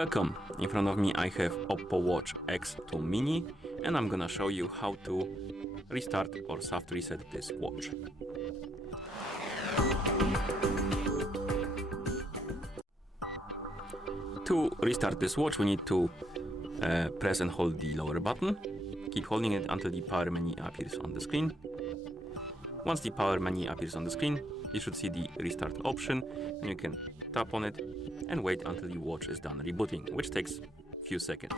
Welcome! In front of me I have OPPO Watch X2 Mini and I'm gonna show you how to restart or soft reset this watch. To restart this watch we need to press and hold the lower button. Keep holding it until the power menu appears on the screen. Once the power menu appears on the screen, you should see the restart option and you can tap on it and wait until the watch is done rebooting, which takes a few seconds.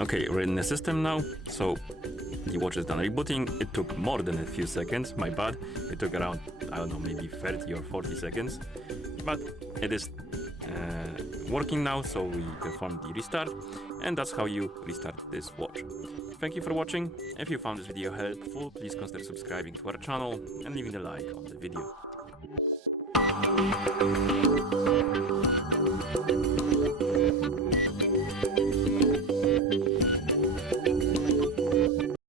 Okay, we're in the system now, so the watch is done rebooting. It took more than a few seconds, my bad. It took around, I don't know, maybe 30 or 40 seconds. But it is working now, so we performed the restart. And that's how you restart this watch. Thank you for watching. If you found this video helpful, please consider subscribing to our channel and leaving a like on the video.